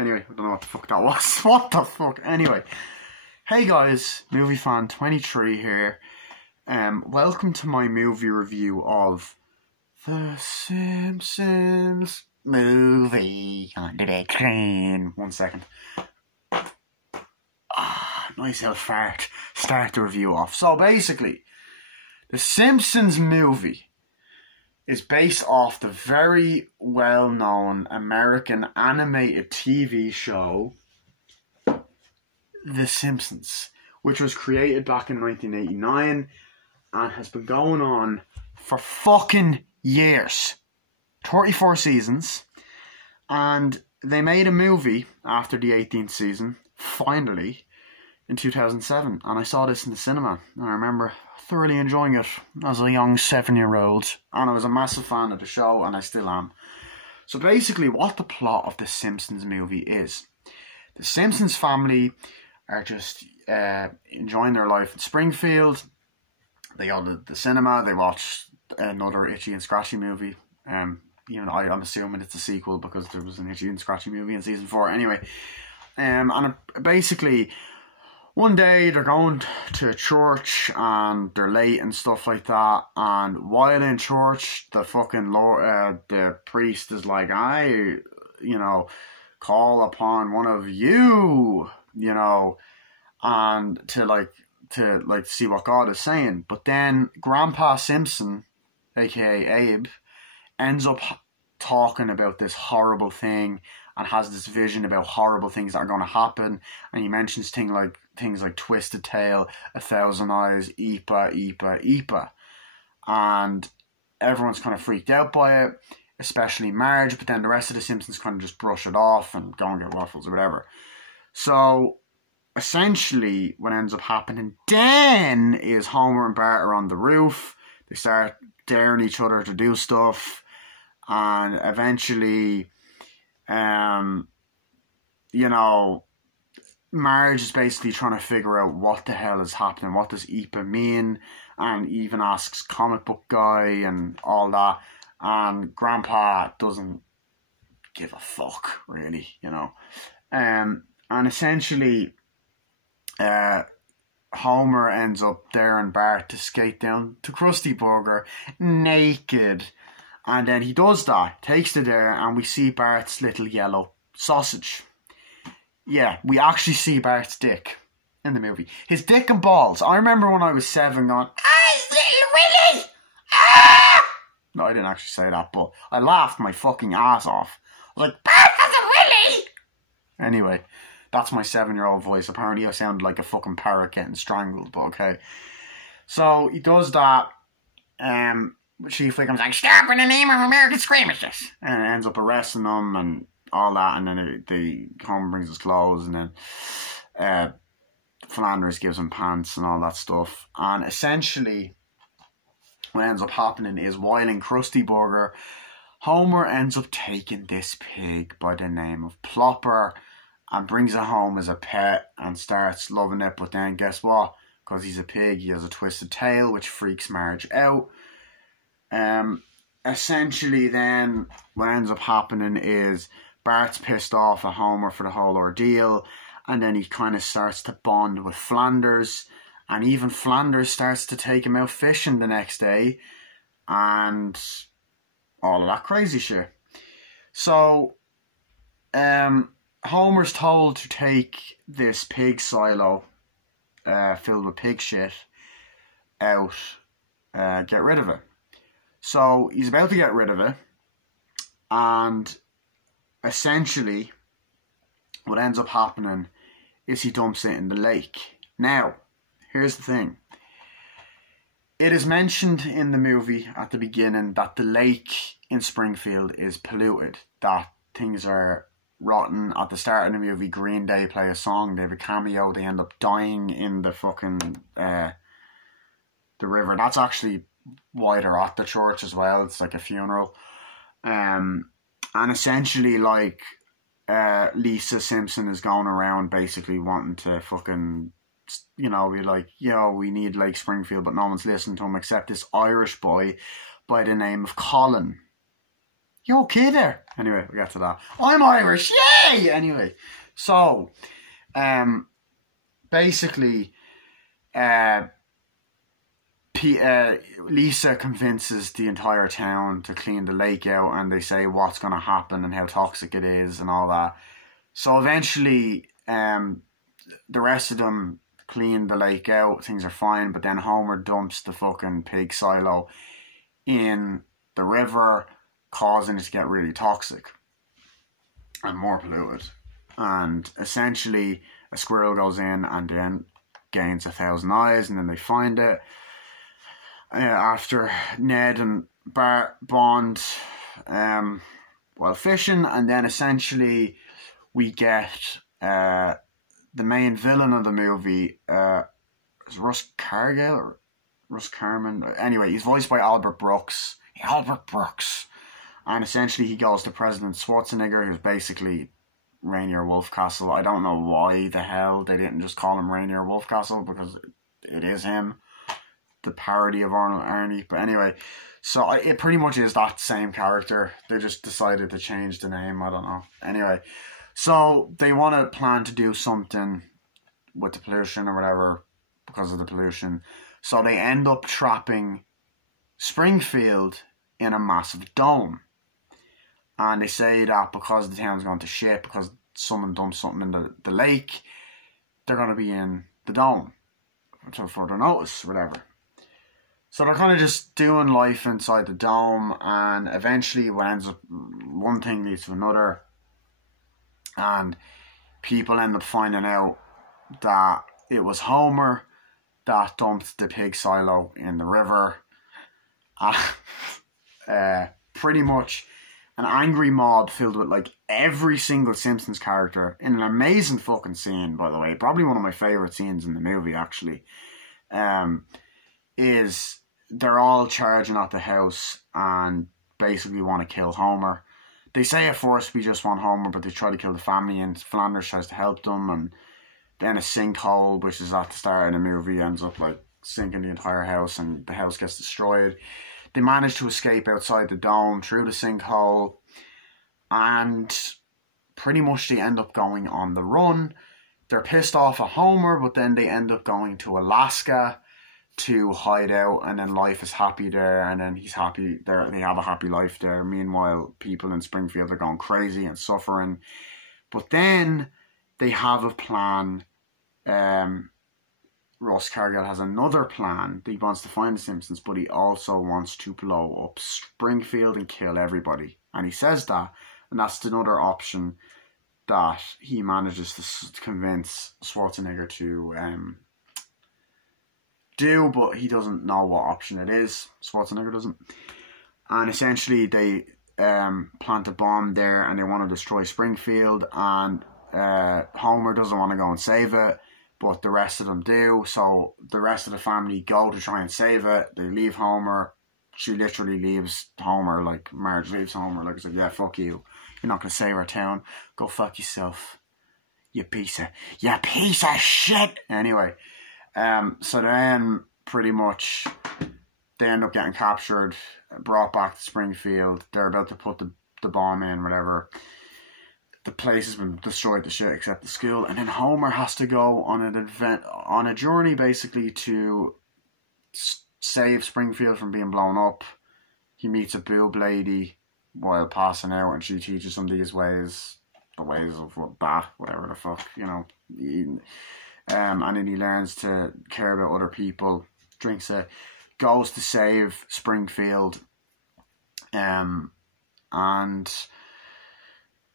Anyway, I don't know what the fuck that was. What the fuck? Anyway. Hey guys, Movie Fan 23 here. Welcome to my movie review of The Simpsons movie on the big screen. 1 second. Nice little fart. Start the review off. So basically, The Simpsons movie is based off the very well-known American animated TV show The Simpsons, which was created back in 1989 and has been going on for fucking years. 34 seasons. And they made a movie after the 18th season, finally, in 2007. And I saw this in the cinema. And I remember thoroughly enjoying it as a young 7-year-old. And I was a massive fan of the show, and I still am. So basically, what the plot of The Simpsons movie is. The Simpsons family are just enjoying their life in Springfield. They go to the cinema. They watch another Itchy and Scratchy movie. I'm assuming it's a sequel because there was an Itchy and Scratchy movie in season 4. Anyway, and basically, one day they're going to a church and they're late and stuff like that. And while in church, the fucking the priest is like, call upon one of you, and to see what God is saying. But then Grandpa Simpson, aka Abe, ends up talking about this horrible thing and has this vision about horrible things that are going to happen. And he mentions things like Twisted Tail, 1,000 Eyes, Eepa. And everyone's kind of freaked out by it, especially Marge, but then the rest of the Simpsons kind of just brush it off and go and get waffles or whatever. So essentially what ends up happening then is Homer and Bart are on the roof. They start daring each other to do stuff, and eventually Marge is basically trying to figure out what the hell is happening, what does Eepa mean, and even asks Comic Book Guy and all that. And Grandpa doesn't give a fuck, really, And essentially, Homer ends up daring Bart to skate down to Krusty Burger naked. And then he does that, takes it there, and we see Bart's little yellow sausage. Yeah, we actually see Bart's dick in the movie. His dick and balls. I remember when I was 7 going, "Ah, little Willy! Ah!" No, I didn't actually say that, but I laughed my fucking ass off. I was like, "Bart has a willy!" Anyway, that's my 7-year-old voice. Apparently I sounded like a fucking parrot getting strangled, but okay. So he does that. Chief Wiggum's like, "Stop in the name of American Screamishness," and ends up arresting them and all that. And then Homer brings his clothes, and then Flanders gives him pants and all that stuff. And essentially, what ends up happening is, while in Krusty Burger, Homer ends up taking this pig by the name of Plopper and brings it home as a pet and starts loving it. But then guess what? Because he's a pig, he has a twisted tail, which freaks Marge out. Essentially then, what ends up happening is Bart's pissed off at Homer for the whole ordeal, and then he kind of starts to bond with Flanders, and even Flanders starts to take him out fishing the next day, and all of that crazy shit. So, Homer's told to take this pig silo filled with pig shit out, get rid of it. So he's about to get rid of it, and essentially what ends up happening is he dumps it in the lake. Now, here's the thing. It is mentioned in the movie at the beginning that the lake in Springfield is polluted, that things are rotten. At the start of the movie, Green Day play a song, they have a cameo, they end up dying in the fucking the river. That's actually why they're at the church as well. It's like a funeral. And essentially, like, Lisa Simpson is going around basically wanting to fucking, be like, we need Lake Springfield, but no one's listening to him except this Irish boy by the name of Colin. You okay there? Anyway, we get to that. I'm Irish, yay! Anyway, so, basically, Lisa convinces the entire town to clean the lake out, and they say what's going to happen and how toxic it is and all that. So eventually, the rest of them clean the lake out, things are fine, but then Homer dumps the fucking pig silo in the river, causing it to get really toxic and more polluted. And essentially, a squirrel goes in and then gains 1,000 eyes, and then they find it. After Ned and Bart bond while fishing, and then essentially we get the main villain of the movie is Russ Cargill or Russ Carmen. Anyway, he's voiced by Albert Brooks. And essentially he goes to President Schwarzenegger, who's basically Rainier Wolfcastle. I don't know why the hell they didn't just call him Rainier Wolfcastle, because it is him. The parody of Arnold Arnie. But anyway, so it pretty much is that same character. They just decided to change the name. I don't know. Anyway, so they want to plan to do something with the pollution or whatever because of the pollution. So they end up trapping Springfield in a massive dome. And they say that because the town's gone to shit, because someone dumped something in the lake, they're going to be in the dome until further notice, whatever. So they're kind of just doing life inside the dome, and eventually what ends up, one thing leads to another, and people end up finding out that it was Homer that dumped the pig silo in the river. Pretty much an angry mob filled with like every single Simpsons character in an amazing fucking scene, by the way. Probably one of my favourite scenes in the movie, actually. Is they're all charging at the house and basically want to kill Homer. They say at first we just want Homer, but they try to kill the family, and Flanders tries to help them, and then a sinkhole, which is at the start of the movie, ends up like sinking the entire house, and the house gets destroyed. They manage to escape outside the dome through the sinkhole, and pretty much they end up going on the run. They're pissed off at Homer, but then they end up going to Alaska to hide out, and then life is happy there, and then he's happy there. They have a happy life there. Meanwhile, people in Springfield are going crazy and suffering. But then they have a plan. Russ Cargill has another plan. He wants to find the Simpsons, but he also wants to blow up Springfield and kill everybody. And he says that, and that's another option that he manages to convince Schwarzenegger to do, but he doesn't know what option it is. Schwarzenegger doesn't. And essentially they plant a bomb there, and they want to destroy Springfield, and Homer doesn't want to go and save it, but the rest of them do. So the rest of the family go to try and save it. They leave Homer. She literally leaves Homer, like Marge leaves Homer, like, it's like, yeah, fuck you. You're not going to save our town. Go fuck yourself. You piece of shit. Anyway, so then pretty much they end up getting captured, brought back to Springfield. They're about to put the bomb in, whatever. The place has been destroyed to shit except the school, and then Homer has to go on a journey basically to save Springfield from being blown up. He meets a boob lady while passing out, and she teaches him these ways, the ways of whatever the fuck, you know. And then he learns to care about other people, drinks it, goes to save Springfield, and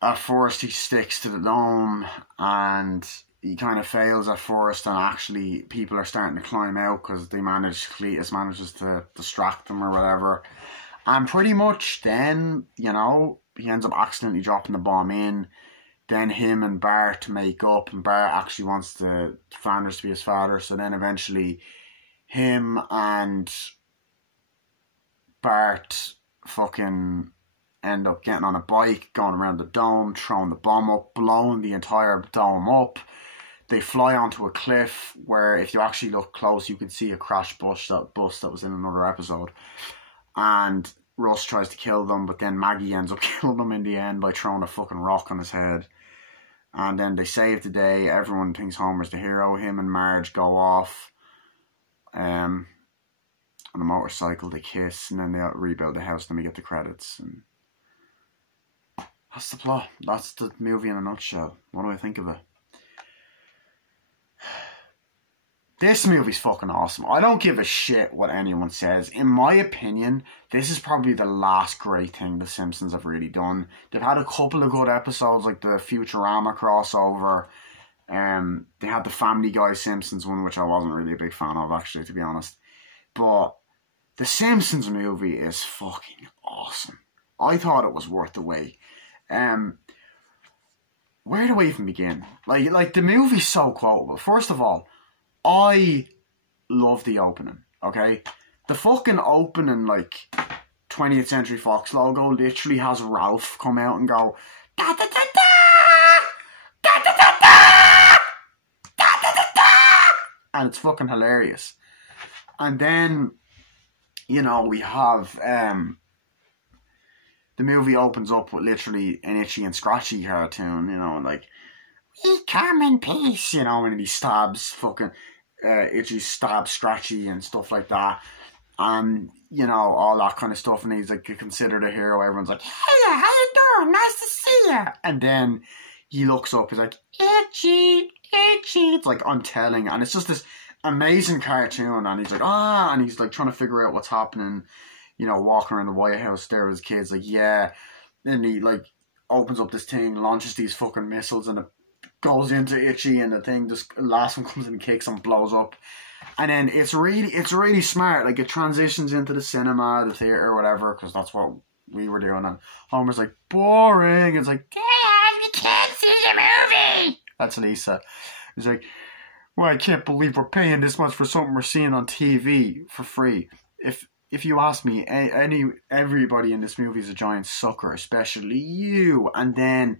at first he sticks to the dome, and he kind of fails at first, and actually people are starting to climb out because Cletus manages to distract them or whatever. And pretty much then, you know, he ends up accidentally dropping the bomb in. Then him and Bart make up, and Bart actually wants Flanders to be his father. So then eventually him and Bart fucking end up getting on a bike, going around the dome, throwing the bomb up, blowing the entire dome up. They fly onto a cliff where, if you actually look close, you can see a crash bus that was in another episode. And Russ tries to kill them, but then Maggie ends up killing them in the end by throwing a fucking rock on his head. And then they save the day. Everyone thinks Homer's the hero. Him and Marge go off on a motorcycle. They kiss, and then they rebuild the house. Then we get the credits, and that's the plot. That's the movie in a nutshell. What do I think of it? This movie's fucking awesome. I don't give a shit what anyone says. In my opinion, this is probably the last great thing the Simpsons have really done. They've had a couple of good episodes, like the Futurama crossover. They had the Family Guy Simpsons one, which I wasn't really a big fan of, actually, to be honest. But the Simpsons movie is fucking awesome. I thought it was worth the wait. Where do I even begin? Like the movie's so quotable. First of all, I love the opening, okay? The fucking opening, like, 20th Century Fox logo literally has Ralph come out and go, da da da da! Da da da da! Da da da da! And it's fucking hilarious. And then, you know, we have, the movie opens up with literally an Itchy and Scratchy cartoon, you know, and like, we come in peace, you know, and he stabs fucking... Itchy stabs Scratchy and stuff like that, and you know, all that kind of stuff, and he's like considered a hero. Everyone's like, hey, how you doing, nice to see you. And then he looks up, he's like, Itchy, it's like, I'm telling. And it's just this amazing cartoon, and he's like, and he's like trying to figure out what's happening, you know, walking around the White House there with his kids, like, yeah. Then he like opens up this thing, launches these fucking missiles, and it goes into Itchy, and the thing just, last one comes in and kicks and blows up. And then it's really smart. Like, it transitions into the cinema, the theater, or whatever, because that's what we were doing. And Homer's like, boring. It's like, Dad, we can't see the movie. That's Lisa. He's like, well, I can't believe we're paying this much for something we're seeing on TV for free. If you ask me, everybody in this movie is a giant sucker, especially you. And then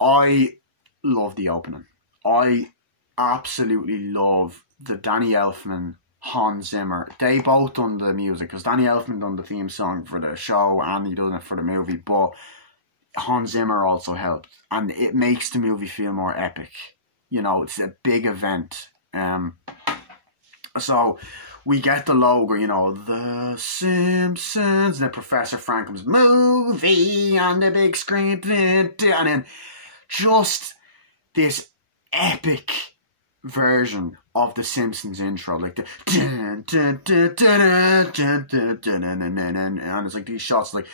I love the opening. I absolutely love the Danny Elfman, Hans Zimmer. They both done the music, because Danny Elfman done the theme song for the show and he done it for the movie, but Hans Zimmer also helped, and it makes the movie feel more epic. You know, it's a big event. So we get the logo, you know, the Simpsons, and then Professor Franklin's movie on the big screen, and then just this epic version of the Simpsons intro, like the and it's like these shots like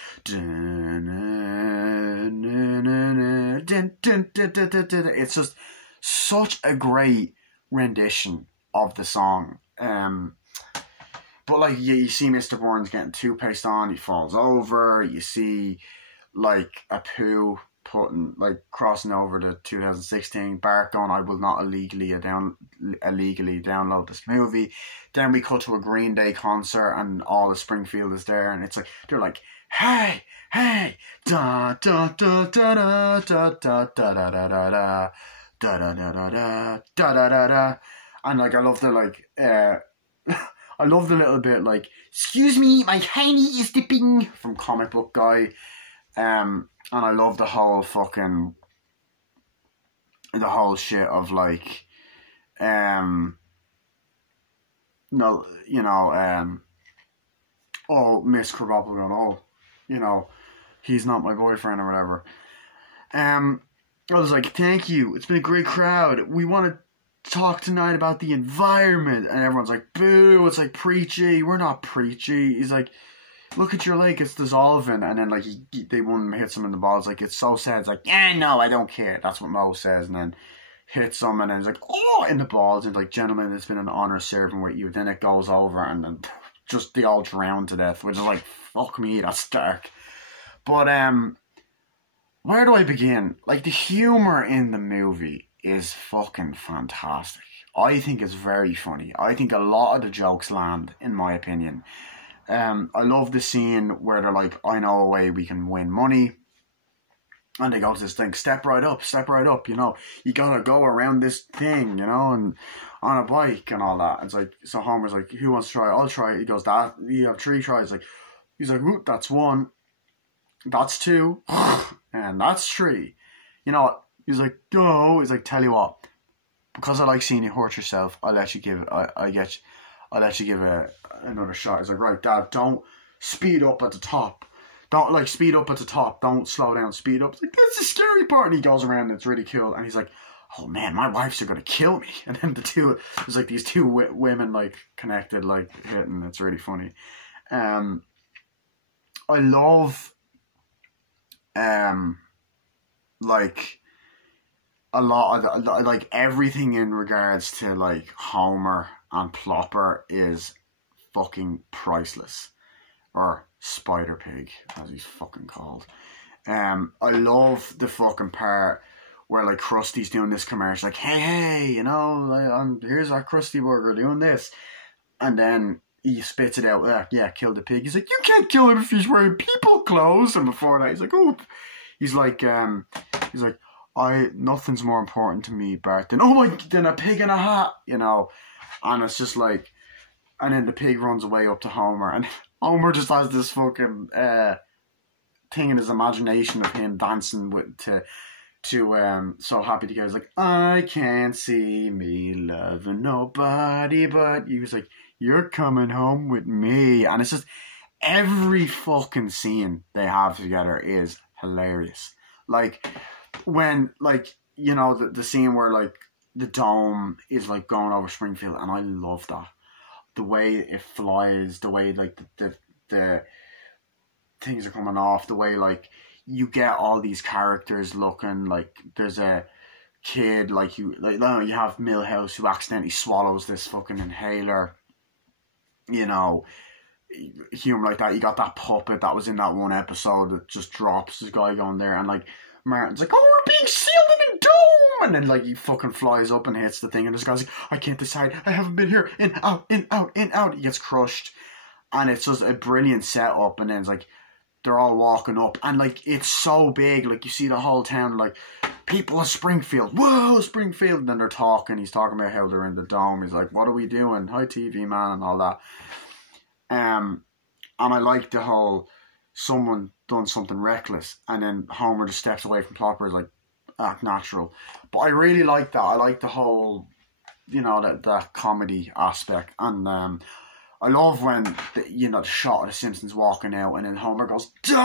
it's just such a great rendition of the song. But like you see Mr. Burns getting toothpaste on, he falls over, you see like Apu crossing over to 2016, Bart going, I will not illegally download this movie. Then we cut to a Green Day concert and all of Springfield is there, and it's like, they're like, hey, da da da da da da da da da da da da da da da da da da da. And like, I love the like I love the little bit like, excuse me, my hiney is dipping, from Comic Book Guy. And I love the whole shit of like, oh, Miss Krabappel going, oh, you know, he's not my boyfriend or whatever. I was like, thank you, it's been a great crowd. We want to talk tonight about the environment. And everyone's like, boo, it's like preachy. We're not preachy. He's like, look at your lake, it's dissolving. And then like one hits him in the balls, like, it's so sad. It's like, yeah, no, I don't care. That's what Mo says. And then hits him, and then he's like, oh, in the balls. And like, gentlemen, it's been an honor serving with you. Then it goes over, and then just they all drown to death, which is like, fuck me, that's dark. But where do I begin? Like, the humor in the movie is fucking fantastic. I think it's very funny. I think a lot of the jokes land, in my opinion. I love the scene where they're like, I know a way we can win money. And they go to this thing, step right up, you know. You gotta go around this thing, you know, and on a bike and all that. It's like, so Homer's like, who wants to try? I'll try it. He goes, Dad, you have 3 tries. Like, He's like, "Ooh, that's one, that's two, and that's three." You know what? He's like, "Go." He's like, "Tell you what, because I like seeing you hurt yourself, I'll let you give another shot." He's like, "Right, Dad, don't speed up at the top. Don't like speed up at the top. Don't slow down. Speed up." It's like, that's the scary part. And he goes around and it's really cool. And he's like, "Oh man, my wives are gonna kill me." And then there's like these two women like connected, like hitting. It's really funny. I love like a lot of like everything in regards to like Homer and Plopper is fucking priceless, or Spider Pig as he's fucking called. I love the fucking part where like Krusty's doing this commercial, like, hey, you know, like, here's our Krusty Burger doing this, and then he spits it out. Yeah, kill the pig. He's like, you can't kill him if he's wearing people clothes. And before that, he's like, nothing's more important to me, Bart, than a pig in a hat, you know. And it's just like, and then the pig runs away up to Homer, and Homer just has this fucking thing in his imagination of him dancing to So Happy Together. He's like, I can't see me loving nobody but you. He's like, you're coming home with me. And it's just, every fucking scene they have together is hilarious. Like, when, like, you know, the scene where, like, the dome is, like, going over Springfield, and I love that. The way it flies, the way, like, the things are coming off, the way, like, you get all these characters looking, like, there's a kid, like, you have Milhouse who accidentally swallows this fucking inhaler, you know, humor like that. You got that puppet that was in that one episode that just drops this guy going there, and, like, Martin's like, oh, we're being sealed in a dome, and then, like, he fucking flies up and hits the thing, and this guy's like, I can't decide, I haven't been here, in, out, in, out, in, out. He gets crushed, and it's just a brilliant setup, and then it's like, they're all walking up, and, like, it's so big, like, you see the whole town, like, people of Springfield, whoa, Springfield, and then they're talking, he's talking about how they're in the dome, he's like, what are we doing, hi TV man, and all that, and I like the whole, someone done something reckless, and then Homer just steps away from Plopper, is like, act natural, but I really like that, I like the whole, you know, that comedy aspect, and, I love when, the shot of the Simpsons walking out and then Homer goes, Dome!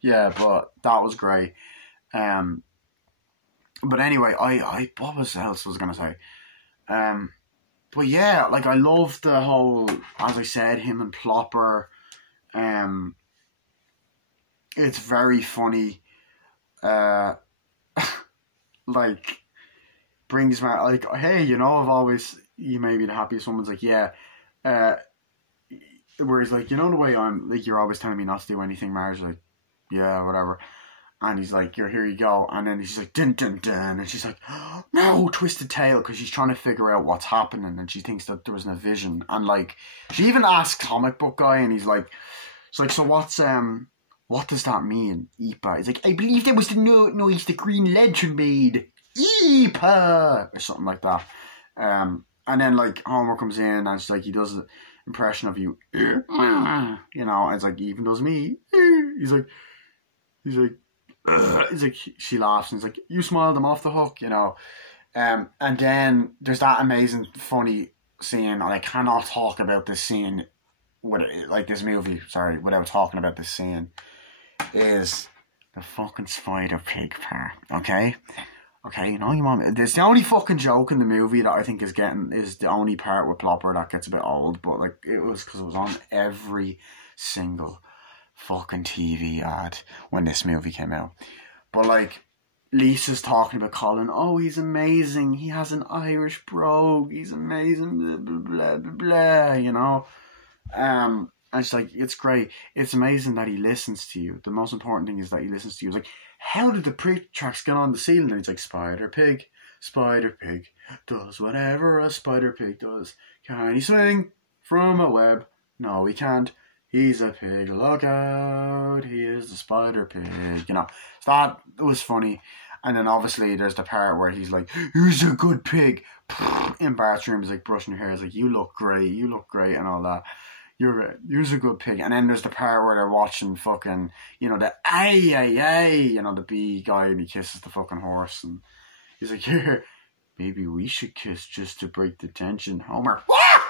Yeah, but that was great. But anyway, what else was I going to say? But yeah, like, I love the whole, as I said, him and Plopper. It's very funny. Like, brings me, like, hey, you know, I've always... you may be the happiest woman's like, yeah, where he's like, you know the way I'm, like, you're always telling me not to do anything, Marge, like, yeah, whatever, and he's like, here you go, and then he's like, dun dun dun, and she's like, oh, no, twisted tail, because she's trying to figure out what's happening, and she thinks that there was a vision, and, like, she even asks comic book guy, and he's like, it's like, so what does that mean, Ipa? He's like, I believe that was the noise the Green Lantern made, Ipa, or something like that, and then, like, Homer comes in, and it's like, he does an impression of you, you know, and it's like, he even does me, he's like, she laughs, and he's like, you smiled him off the hook, you know, and then there's that amazing, funny scene, and I cannot talk about this scene, without talking about this scene, is the fucking Spider Pig part, okay? Okay, you know, you want there's the only fucking joke in the movie that I think is the only part with Plopper that gets a bit old, but, like, it was because it was on every single fucking TV ad when this movie came out. But, like, Lisa's talking about Colin, oh, he's amazing, he has an Irish brogue, he's amazing, blah, blah, blah, blah, blah, you know? And it's like, it's great, it's amazing that he listens to you. The most important thing is that he listens to you. It's like, how did the prick tracks get on the ceiling? And he's like, Spider Pig does whatever a Spider Pig does. Can he swing from a web? No, he can't. He's a pig. Look out. He is the Spider Pig. You know, so that was funny. And then obviously there's the part where he's like, "Who's a good pig?" In Bart's room, he's like brushing her hair. He's like, "You look great," and all that. You're a good pig. And then there's the part where they're watching fucking, the ay, the bee guy, and he kisses the fucking horse, and he's like, "Here, maybe we should kiss just to break the tension, Homer."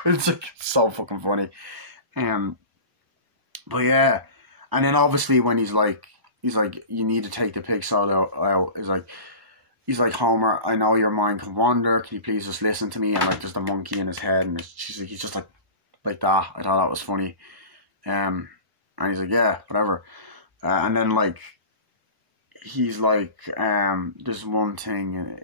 It's like so fucking funny. But yeah, and then obviously when he's like, "You need to take the pig soul out." He's like, "Homer, I know your mind can wander. Can you please just listen to me?" And like, there's the monkey in his head, and he's just like that. I thought that was funny. And he's like, "Yeah, whatever." And then like, he's like, "There's one thing,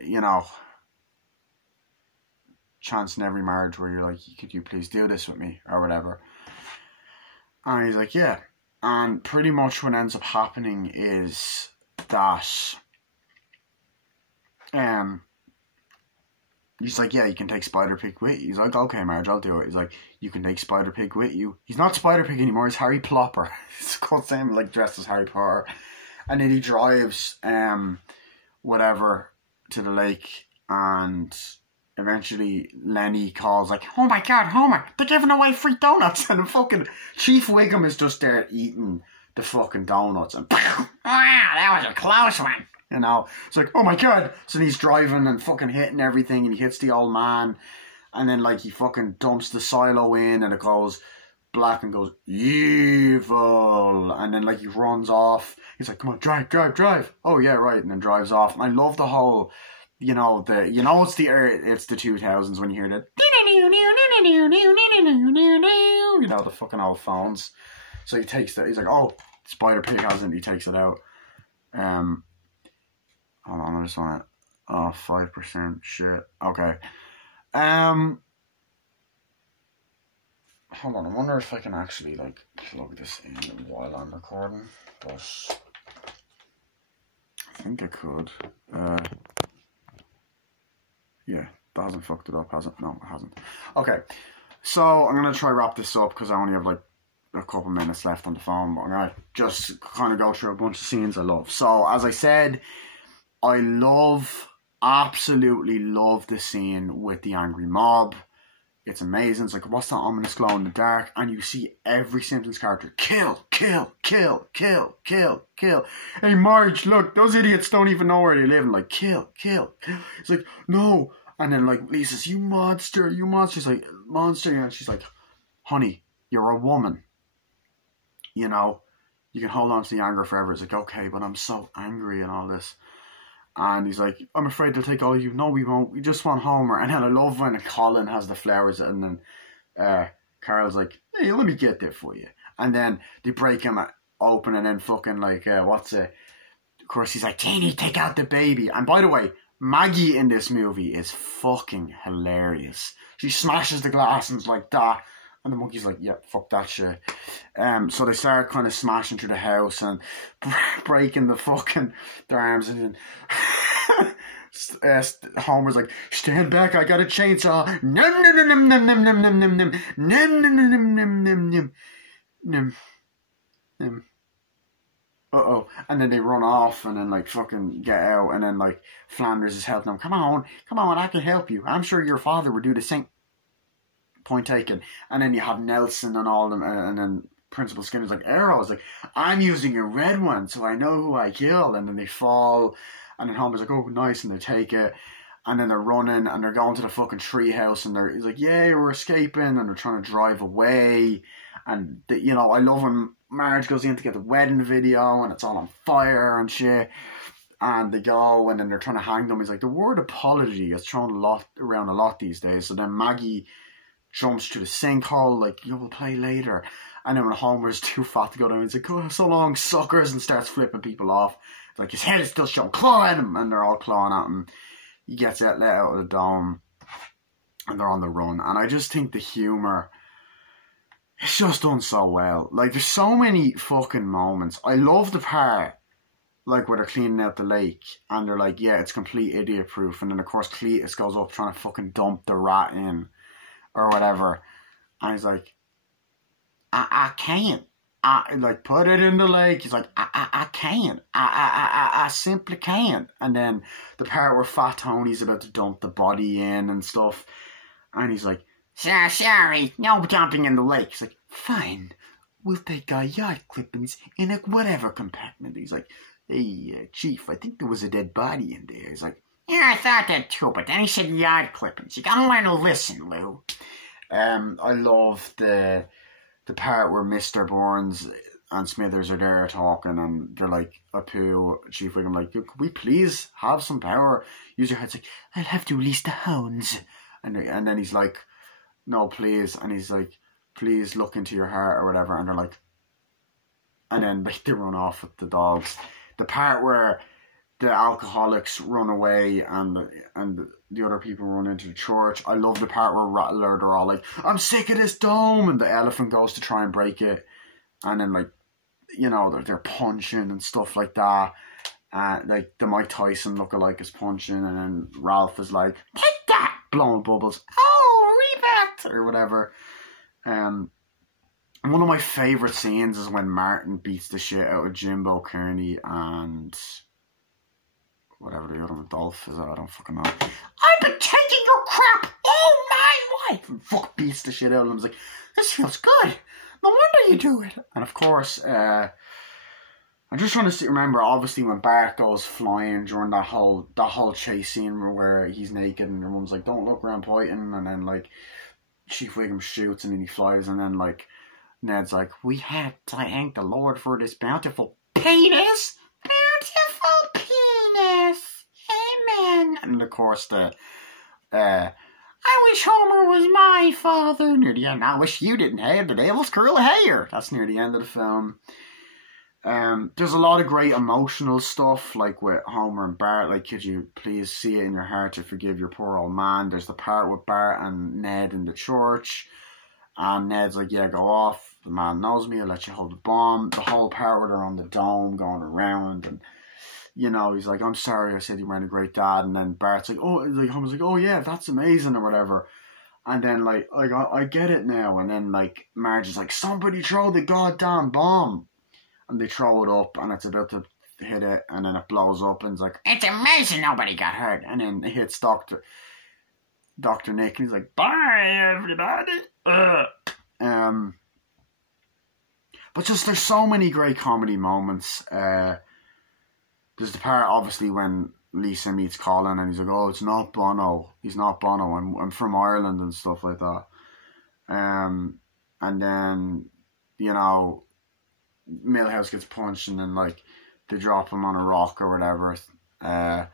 chance in every marriage where you're like, could you please do this with me or whatever?" And he's like, "Yeah." And pretty much what ends up happening is that he's like, "Yeah, you can take Spider-Pig with you." He's like, "Okay, Marge, I'll do it." He's like, "You can take Spider-Pig with you." He's not Spider-Pig anymore, he's Harry Plopper. It's called same, like dressed as Harry Potter. And then he drives whatever to the lake, and eventually Lenny calls like, "Oh my god, Homer, they're giving away free donuts." And the fucking Chief Wiggum is just there eating the fucking donuts, and wow, that was a close one. It's like, "Oh my god." So he's driving and fucking hitting everything, and he hits the old man, and then like he fucking dumps the silo in, and it goes black and goes evil, and then like he runs off. He's like, "Come on, drive." "Oh yeah, right," and then drives off. And I love the whole, it's the 2000s when you hear the the fucking old phones. So he takes that. He's like, "Oh, Spider-Pig hasn't." He takes it out. Hold on, I just want to... Oh, 5% shit. Okay. Hold on, I wonder if I can actually, like, plug this in while I'm recording. But... I think I could. Yeah, that hasn't fucked it up, has it? No, it hasn't. Okay. So, I'm going to try wrap this up because I only have, like, a couple minutes left on the phone. But I'm going to just kind of go through a bunch of scenes I love. So, as I said... I absolutely love the scene with the angry mob. It's amazing. It's like, what's that ominous glow in the dark? And you see every Simpsons character kill. "Hey, Marge, look, those idiots don't even know where they live." And like, kill. It's like, "No." And then like, Lisa's, you monster. She's like, "Monster." And she's like, "Honey, you're a woman. You can hold on to the anger forever." It's like, "Okay, but I'm so angry and all this." And he's like, "I'm afraid they'll take all of you." "No, we won't. We just want Homer." And then I love when Colin has the flowers, and then Carl's like, "Hey, let me get that for you." And then they break him open, and then fucking like, of course he's like, "Teeny, take out the baby." And by the way, Maggie in this movie is fucking hilarious. She smashes the glass and it's like that. And the monkey's like, "Yeah, fuck that shit." So they start kind of smashing through the house and breaking their arms. And then Homer's like, "Stand back, I got a chainsaw." Num num num num num num num num num num num num num num num. Uh-oh. And then they run off and then like fucking get out. And then like Flanders is helping them. Come on, I can help you. I'm sure your father would do the same." Point taken. And then you have Nelson and all them, and then Principal Skinner's like, "Arrows, like, I'm using a red one, so I know who I killed." And then they fall, and then Homer's like, "Oh, nice," and they take it, and then they're running, and they're going to the fucking treehouse, and he's like, "Yay, we're escaping," and they're trying to drive away, and I love when Marge goes in to get the wedding video, and it's all on fire and shit. And they go, and then they're trying to hang them. He's like, the word apology is thrown around a lot these days. So then Maggie jumps to the sinkhole, like, "We'll play later." And then when Homer's too fat to go down, he's like, "Oh, so long, suckers," and starts flipping people off. It's like his head is still showing, claw at him, and they're all clawing at him. He gets let out of the dome, and they're on the run. And I just think the humour, it's just done so well. Like, there's so many fucking moments. I love the part, like, where they're cleaning out the lake, and they're like, "Yeah, it's complete idiot proof." And then of course Cletus goes up trying to fucking dump the rat in, or whatever. And he's like, I can't. like, put it in the lake. He's like, I can't. I simply can't. And then the part where Fat Tony's about to dump the body in and stuff. And he's like, sorry, no jumping in the lake. He's like, fine, we'll take our yard clippings in a whatever compartment. He's like, hey, Chief, I think there was a dead body in there. He's like, yeah, I thought that too, but then he said yard clippings. You gotta learn to listen, Lou. I love the part where Mr. Burns and Smithers are there talking, and they're like, Apu, Chief Wiggum, like, could we please have some power? Use your head. It's like, I'll have to release the hounds. And then he's like, no, please. And he's like, please look into your heart or whatever. And they're like, and then like, they run off with the dogs. The part where the alcoholics run away and the other people run into the church. I love the part where Rattler, they're all like, I'm sick of this dome. And the elephant goes to try and break it. And then, like, you know, they're punching and stuff like that. Like the Mike Tyson lookalike is punching. And then Ralph is like, take that! Blowing bubbles. Oh, reback! Or whatever. One of my favourite scenes is when Martin beats the shit out of Jimbo Kearney and whatever the other one, Dolph is. I don't fucking know. I've been taking your crap all my life! And fuck beats the shit out of him. He's like, this feels good. No wonder you do it. And of course, I'm just trying to remember, obviously, when Bart goes flying during that whole chase scene where he's naked and everyone's like, don't look around pointing, and then like Chief Wiggum shoots and then he flies, and then like Ned's like, we had to thank the Lord for this bountiful penis. Bountiful penis. Amen. And of course I wish Homer was my father. Near the end, I wish you didn't have the devil's curl hair. That's near the end of the film. There's a lot of great emotional stuff, like with Homer and Bart, like, could you please see it in your heart to forgive your poor old man? There's the part with Bart and Ned in the church, and Ned's like, yeah, go off, the man knows me, I'll let you hold the bomb. The whole part where they're on the dome going around, and you know, he's like, I'm sorry, I said you weren't a great dad. And then Bart's like, oh, like Homer's like, oh yeah, that's amazing or whatever. And then like I get it now. And then like Marge is like, somebody throw the goddamn bomb. And they throw it up, and it's about to hit it, and then it blows up, and it's like, it's amazing nobody got hurt. And then it hits Dr. Nick, and he's like, bye everybody. But just, there's so many great comedy moments. There's the part, obviously, when Lisa meets Colin, and he's like, oh, it's not Bono. He's not Bono. I'm from Ireland and stuff like that. And then, you know, Milhouse gets punched, and then like they drop him on a rock or whatever, and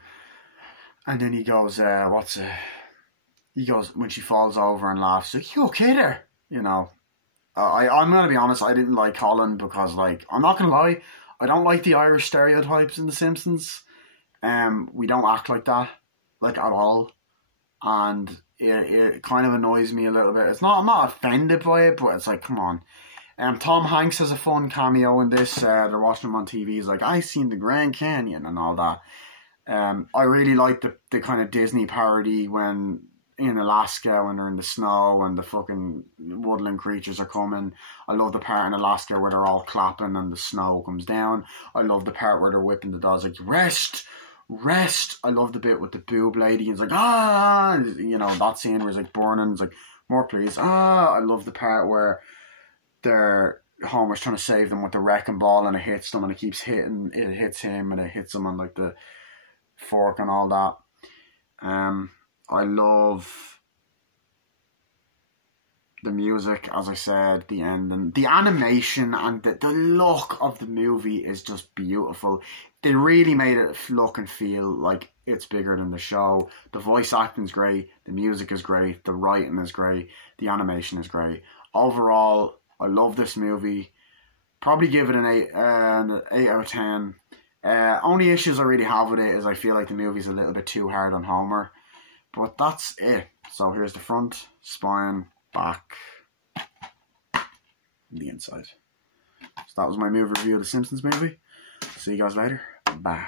then he goes, he goes, when she falls over and laughs, like, you okay there? You know, I'm gonna be honest, I didn't like Colin because, like, I'm not gonna lie, I don't like the Irish stereotypes in The Simpsons. We don't act like that, like, at all, and it kind of annoys me a little bit. I'm not offended by it, but it's like, come on. Tom Hanks has a fun cameo in this. They're watching him on TV. He's like, I seen the Grand Canyon and all that. I really like the kind of Disney parody when in Alaska, when they're in the snow and the fucking woodland creatures are coming. I love the part in Alaska where they're all clapping and the snow comes down. I love the part where they're whipping the dogs, like, rest. I love the bit with the boob lady. It's like, ah, you know, that scene where it's like burning. It's like, more please. Ah, I love the part where Homer's trying to save them with the wrecking ball, and it hits them, and it keeps hitting. It hits him, and it hits him on like the fork and all that. I love the music, as I said, the ending, the animation, and the look of the movie is just beautiful. They really made it look and feel like it's bigger than the show. The voice acting's great, the music is great, the writing is great, the animation is great. Overall, I love this movie. Probably give it an 8 out of 10. Only issues I really have with it is I feel like the movie's a little bit too hard on Homer. But that's it. So here's the front, spine, back, and the inside. So that was my movie review of the Simpsons movie. See you guys later. Bye.